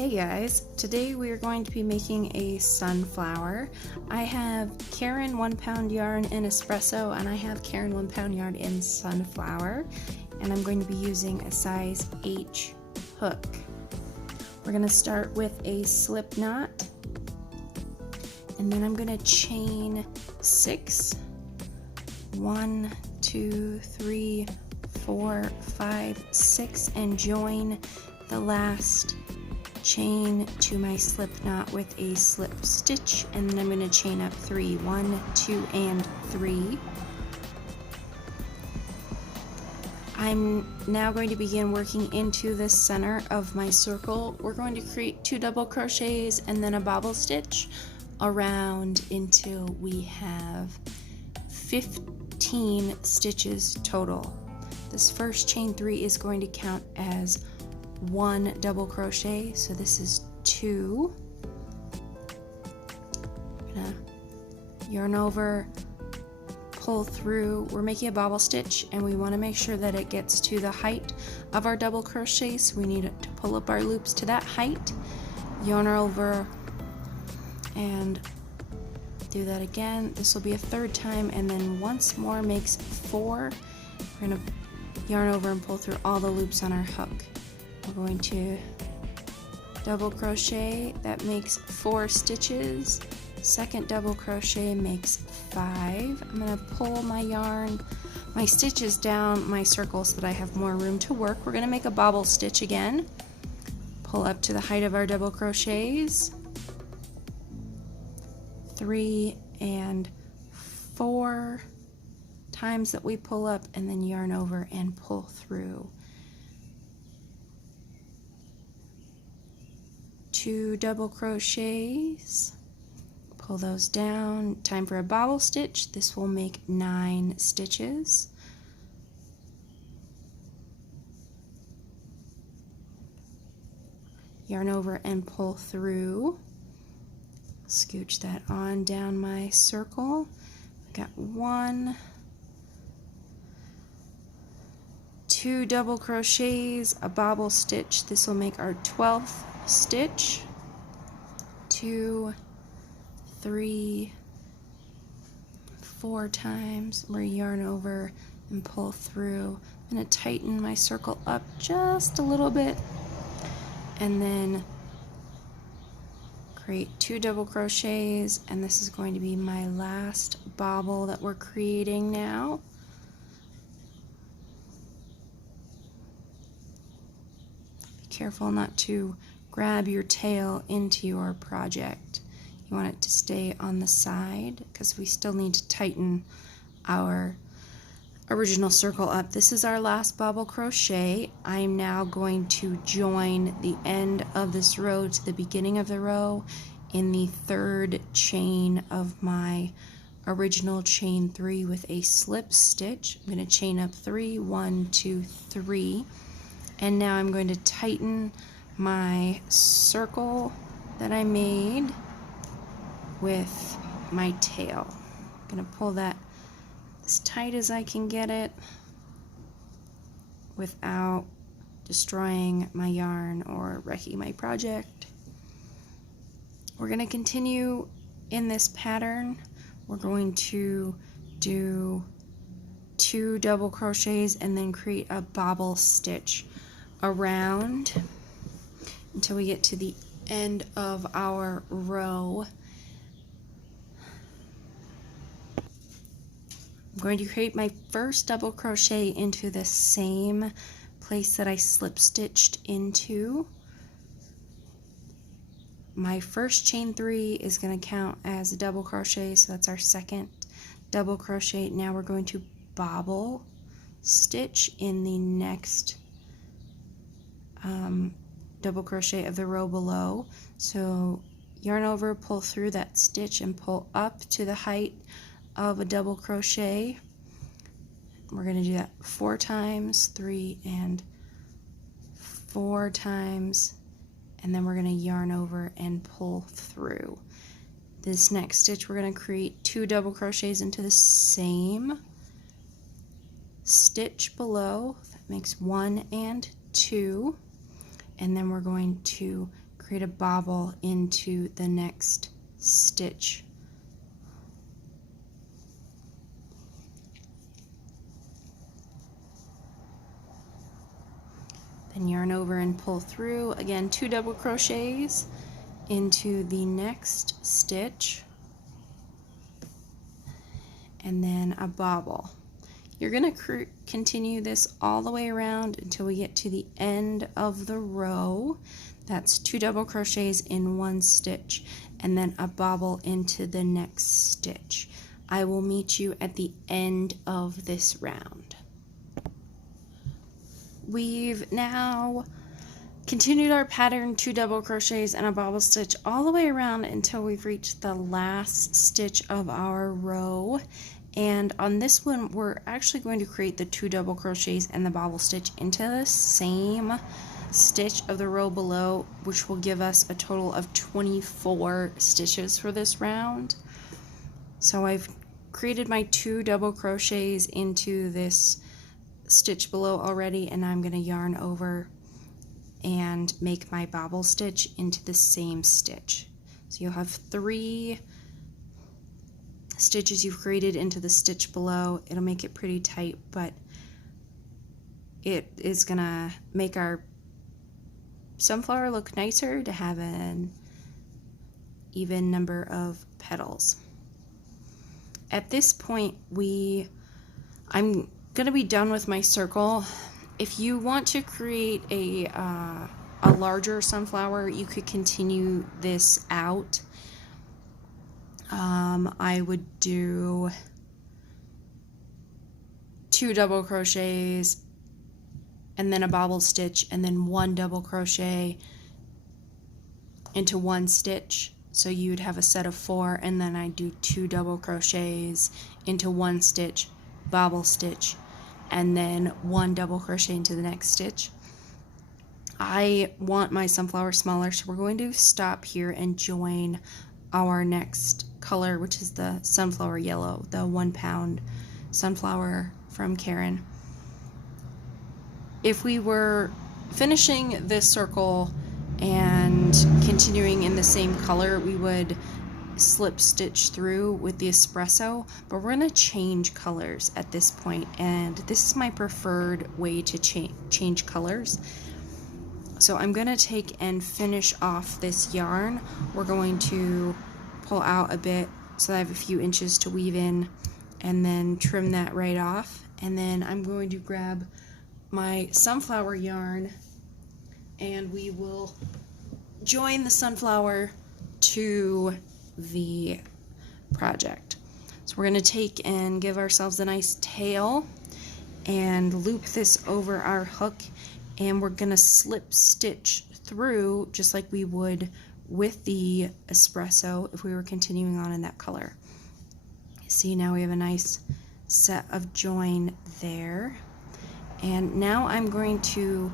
Hey guys, today we are going to be making a sunflower. I have Caron 1 pound yarn in espresso and I have Caron 1 pound yarn in sunflower, and I'm going to be using a size H hook. We're going to start with a slip knot, and then I'm going to chain 6. 1, 2, 3, 4, 5, 6, and join the last chain to my slip knot with a slip stitch, and then I'm going to chain up 3. 1, 2, and 3. I'm now going to begin working into the center of my circle. We're going to create 2 double crochets and then a bobble stitch around until we have 15 stitches total. This first chain 3 is going to count as 1 double crochet, so this is 2. I'm gonna yarn over, pull through. We're making a bobble stitch and we want to make sure that it gets to the height of our double crochet, so we need to pull up our loops to that height, yarn over, and do that again. This will be a 3rd time, and then once more makes 4. We're going to yarn over and pull through all the loops on our hook. We're going to double crochet, that makes 4 stitches. 2nd double crochet makes 5. I'm going to pull my yarn, my stitches down my circle so that I have more room to work. We're going to make a bobble stitch again. Pull up to the height of our double crochets. 3 and 4 times that we pull up, and then yarn over and pull through. 2 double crochets, pull those down, time for a bobble stitch. This will make 9 stitches. Yarn over and pull through. Scooch that on down my circle. I got 1, 2 double crochets, a bobble stitch. This will make our 12th stitch. 2, 3, 4 times. We're yarn over and pull through. I'm going to tighten my circle up just a little bit, and then create 2 double crochets, and this is going to be my last bobble that we're creating now. Be careful not to grab your tail into your project. You want it to stay on the side because we still need to tighten our original circle up. This is our last bobble crochet. I'm now going to join the end of this row to the beginning of the row in the 3rd chain of my original chain 3 with a slip stitch. I'm going to chain up 3, 1, 2, 3, and now I'm going to tighten my circle that I made with my tail. I'm going to pull that as tight as I can get it without destroying my yarn or wrecking my project. We're going to continue in this pattern. We're going to do 2 double crochets and then create a bobble stitch around until we get to the end of our row. I'm going to create my first double crochet into the same place that I slip stitched into. My first chain 3 is going to count as a double crochet, so that's our 2nd double crochet. Now we're going to bobble stitch in the next double crochet of the row below. So yarn over, pull through that stitch and pull up to the height of a double crochet. We're going to do that 4 times, 3 and 4 times, and then we're going to yarn over and pull through. This next stitch we're going to create 2 double crochets into the same stitch below. That makes 1 and 2, and then we're going to create a bobble into the next stitch. Then yarn over and pull through. Again, 2 double crochets into the next stitch, and then a bobble. You're going to continue this all the way around until we get to the end of the row. That's 2 double crochets in 1 stitch, and then a bobble into the next stitch. I will meet you at the end of this round. We've now continued our pattern, 2 double crochets and a bobble stitch all the way around until we've reached the last stitch of our row. And on this one, we're actually going to create the 2 double crochets and the bobble stitch into the same stitch of the row below, which will give us a total of 24 stitches for this round. So I've created my 2 double crochets into this stitch below already, and I'm going to yarn over and make my bobble stitch into the same stitch. So you'll have 3 stitches you've created into the stitch below. It'll make it pretty tight, but it is gonna make our sunflower look nicer to have an even number of petals. At this point, I'm gonna be done with my circle. If you want to create a larger sunflower, you could continue this out. I would do 2 double crochets and then a bobble stitch and then 1 double crochet into 1 stitch. So you'd have a set of 4, and then I do 2 double crochets into 1 stitch, bobble stitch, and then 1 double crochet into the next stitch. I want my sunflower smaller, so we're going to stop here and join our next color, which is the sunflower yellow, the 1 pound sunflower from Karen. If we were finishing this circle and continuing in the same color, we would slip stitch through with the espresso, but we're going to change colors at this point, and this is my preferred way to change colors. So I'm going to take and finish off this yarn. We're going to pull out a bit so I have a few inches to weave in, and then trim that right off. And then I'm going to grab my sunflower yarn, and we will join the sunflower to the project. So we're going to take and give ourselves a nice tail and loop this over our hook, and we're going to slip stitch through just like we would with the espresso if we were continuing on in that color. See, now we have a nice set of join there. And now I'm going to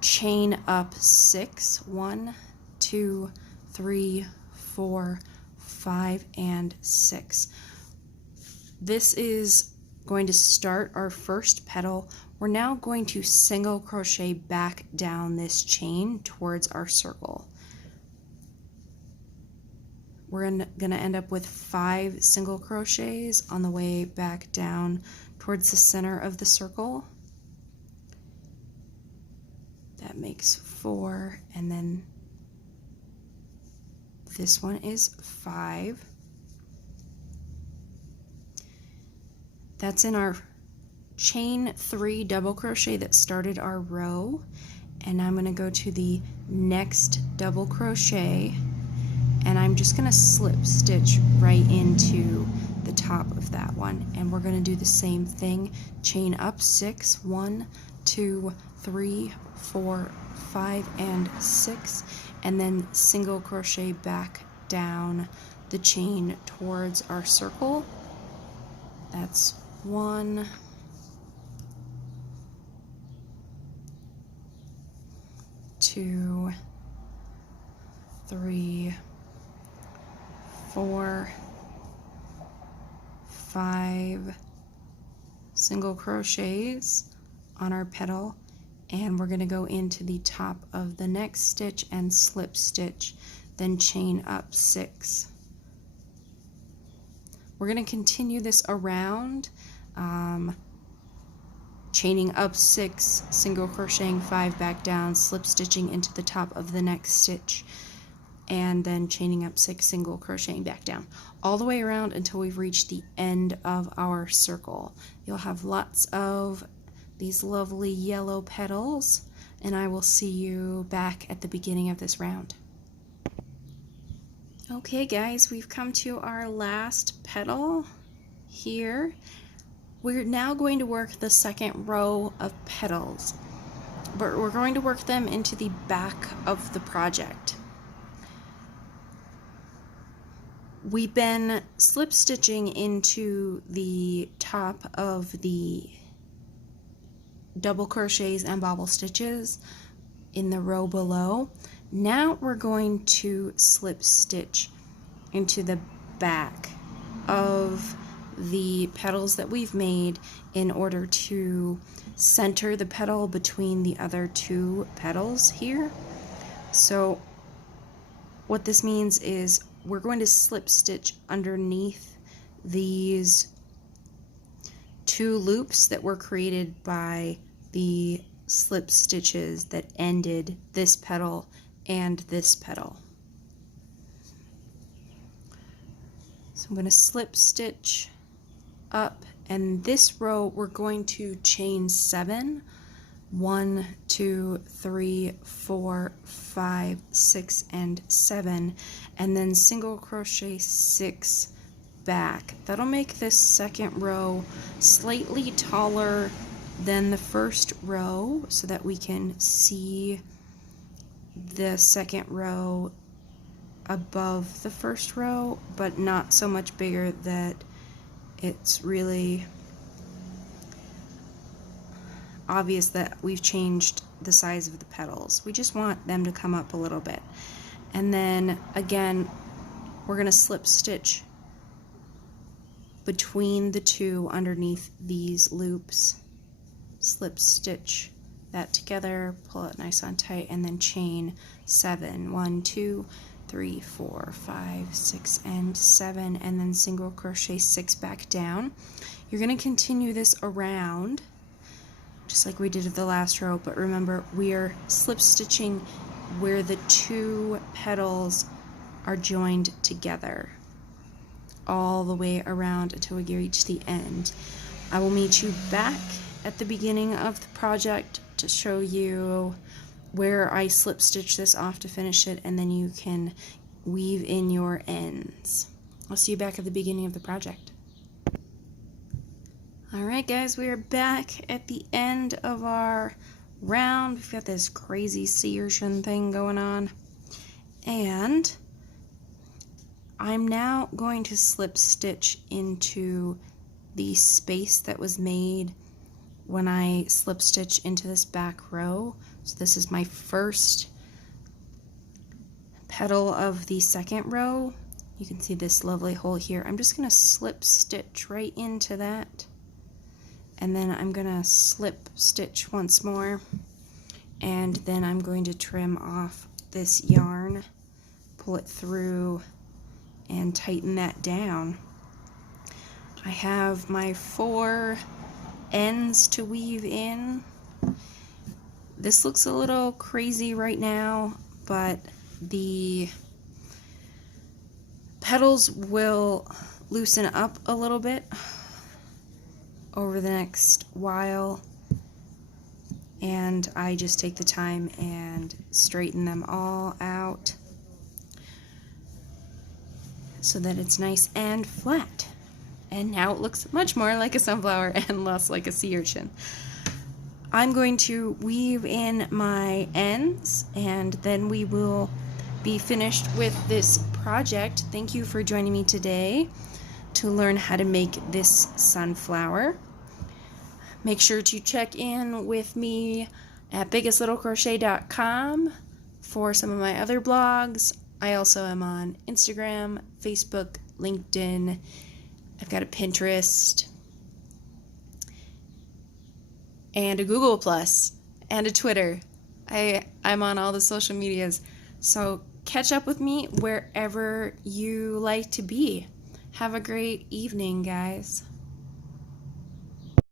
chain up 6, 1, 2, 3, 4, 5, and 6. This is going to start our first petal. We're now going to single crochet back down this chain towards our circle. We're going to end up with 5 single crochets on the way back down towards the center of the circle. That makes 4, and then this one is 5. That's in our chain 3 double crochet that started our row, and I'm going to go to the next double crochet, and I'm just going to slip stitch right into the top of that one, and we're going to do the same thing. Chain up 6, 1, 2, 3, 4, 5, and 6, and then single crochet back down the chain towards our circle. That's 1, 2, 3, 4, 5 single crochets on our petal, and we're going to go into the top of the next stitch and slip stitch, then chain up 6. We're going to continue this around, chaining up 6, single crocheting 5 back down, slip stitching into the top of the next stitch, and then chaining up 6, single crocheting back down, all the way around until we've reached the end of our circle. You'll have lots of these lovely yellow petals, and I will see you back at the beginning of this round. Okay guys, we've come to our last petal here. We're now going to work the second row of petals, but we're going to work them into the back of the project. We've been slip stitching into the top of the double crochets and bobble stitches in the row below. Now we're going to slip stitch into the back of the petals that we've made in order to center the petal between the other 2 petals here. So what this means is we're going to slip stitch underneath these 2 loops that were created by the slip stitches that ended this petal and this petal. So I'm going to slip stitch up, and this row we're going to chain 7. 1, 2, 3, 4, 5, 6, and 7, and then single crochet 6 back. That'll make this second row slightly taller than the first row so that we can see the second row above the first row, but not so much bigger that it's really obvious that we've changed the size of the petals. We just want them to come up a little bit. And then again, we're going to slip stitch between the 2 underneath these loops. Slip stitch that together, pull it nice and tight, and then chain 7. 1, 2, 3, 4, 5, 6, and 7, and then single crochet 6 back down. You're going to continue this around just like we did at the last row, but remember we are slip stitching where the 2 petals are joined together all the way around until we reach the end. I will meet you back at the beginning of the project to show you where I slip stitch this off to finish it, and then you can weave in your ends. I'll see you back at the beginning of the project. Alright guys, we are back at the end of our round. We've got this crazy sea urchin thing going on, and I'm now going to slip stitch into the space that was made when I slip stitch into this back row. So this is my first petal of the second row. You can see this lovely hole here. I'm just going to slip stitch right into that, and then I'm going to slip stitch once more, and then I'm going to trim off this yarn, pull it through, and tighten that down. I have my 4 ends to weave in. This looks a little crazy right now, but the petals will loosen up a little bit over the next while, and I just take the time and straighten them all out so that it's nice and flat. And now it looks much more like a sunflower and less like a sea urchin. I'm going to weave in my ends, and then we will be finished with this project. Thank you for joining me today to learn how to make this sunflower. Make sure to check in with me at biggestlittlecrochet.com for some of my other blogs. I also am on Instagram, Facebook, LinkedIn. I've got a Pinterest and a Google+. and a Twitter. I'm on all the social medias. So catch up with me wherever you like to be. Have a great evening, guys.